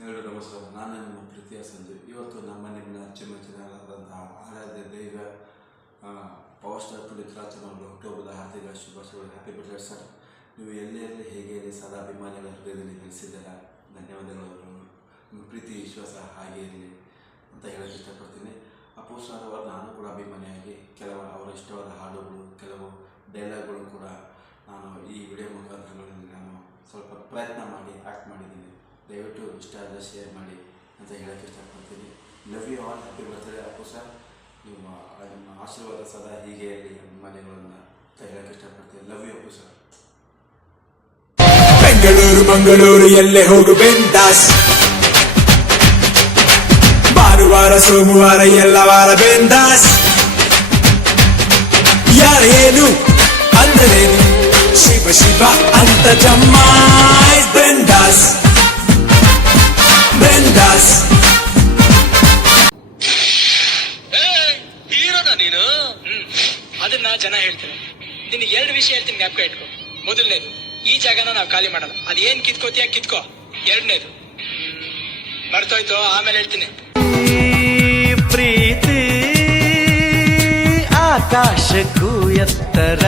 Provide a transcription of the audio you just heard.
ಎಲ್ಲರೂ ನಮಸ್ಕಾರ. ನಾನು ನಿಮ್ಮ ಪ್ರೀತಿಯ ಸಂಜು. ಇವತ್ತು ನಿಮ್ಮ ಅಚ್ಚುಮೆಚ್ಚಿನರಾದಂತಹ ಆರಾಧ್ಯ ದೈವ ಪವರ್ ಸ್ಟಾರ್ ಪುನೀತ್ ರಾಜ್ಕುಮಾರ್ ಹುಟ್ಟುಹಬ್ಬದ ಹಾರ್ದಿಕ ಶುಭಾಶಯಗಳು. Happy birthday sir. ನೀವು ಎಲ್ಲೇ ಇರಲಿ ಹೇಗೆ ಇರಲಿ ಸದಾ ಅಭಿಮಾನಿಗಳ ಹೃದಯದಲ್ಲಿ ನೆಲೆಸಿದ್ದೀರ. ಧನ್ಯವಾದಗಳು. ನಿಮ್ಮ ಪ್ರೀತಿ ವಿಶ್ವಾಸ ಹಾಗೆ ಇರಲಿ ಅಂತ ಹೇಳೋಕ್ಕೆ ಇಷ್ಟಪಡ್ತೀನಿ. ಅಪ್ಪು ಸರ್ ಅವರ ನಾನು ಕೂಡ ಅಭಿಮಾನಿಯಾಗಿ ಕೆಲವು ಅವರ ಇಷ್ಟವಾದ ಹಾಡುಗಳು, ಕೆಲವು ಡೈಲಾಗ್ಗಳು ಕೂಡ ನಾನು ಈ ವಿಡಿಯೋ ಮುಖಾಂತರಗಳಲ್ಲಿ ನಾನು ಸ್ವಲ್ಪ ಪ್ರಯತ್ನ ಮಾಡಿ ಆ್ಯಕ್ಟ್ ಮಾಡಿದ್ದೀನಿ. ದಯವಿಟ್ಟು ಇಷ್ಟ ಆದರೆ ಶೇರ್ ಮಾಡಿ ಅಂತ ಹೇಳೋಕ್ಕೆ ಇಷ್ಟಪಡ್ತೀನಿ. Love you all. Happy birthday Appu sir. ನಿಮ್ಮ ಆಶೀರ್ವಾದ ಸದಾ ಹೀಗೆ ಇರಲಿ ಅಭಿಮಾನಿಗಳನ್ನು ಅಂತ ಹೇಳೋಕ್ಕೆ ಇಷ್ಟಪಡ್ತೀನಿ. Love you Appu sir. Bengaluru Mangaluru ಎಲ್ಲೇ ಹೋಗು ಬಿಂದಾಸ್. ಭಾನುವಾರ ಸೋಮವಾರ ಎಲ್ಲ ವಾರ ಬಿಂದಾಸ್. ಯಾರೇನು ಅಂದರೇನು ಶಿವ ಶಿವ ಅಂತ ಜಮ್ಮಾಯ್ ಬಿಂದಾಸ್ ಬಿಂದಾಸ್. ಹೀರೋನ ನೀನು? ಅದನ್ನ ಜನ ಹೇಳ್ತಾರೆ. ನಿನಗೆ 2 ವಿಷಯ ಹೇಳ್ತೀನಿ, ಜ್ಞಾಪಕ ಇಟ್ಕೊ. ಮೊದಲನೇದು, ಈ ಜಾಗನ ನಾವು ಖಾಲಿ ಮಾಡಲ್ಲ. ಅದೇನ್ ಕಿತ್ಕೋತೀಯ ಕಿತ್ಕೋ. 2ನೇದು ಮರ್ತೋಯ್ತು, ಆಮೇಲೆ ಹೇಳ್ತೀನಿ. ಪ್ರೀತಿ ಆಕಾಶಕ್ಕೂ ಎತ್ತರ.